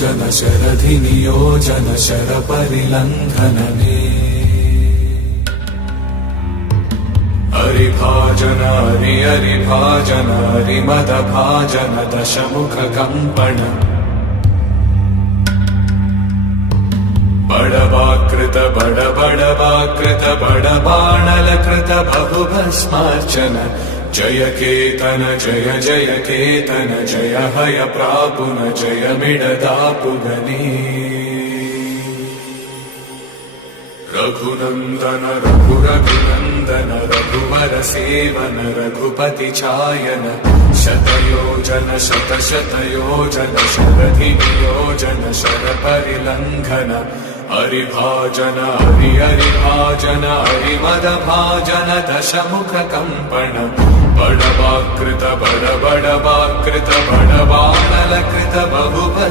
जन शरधि नियोजन शर परिलंघनने हरिभाजन हरिभाजन हरिमद भाजन दशमुख कंपन बड़वाकृत बड़वाकृत बड़बाणलकृत बहुभस्मार्चन जय केतन जय जय केतन जय हय प्रापुन जय मिडदापुगनी रघुनंदन रघुनंदन रघुवर सेवन रघुपति छायन शतयोजन शत शतयोजन शरधि नियोजन शर परिलंघन हरिभाजन हरिभाजन हरिमद भाजन दशमुख कंपन बड़वाकृत बड़वाकृत बड़बाणलकृत बहुभस्मार्चन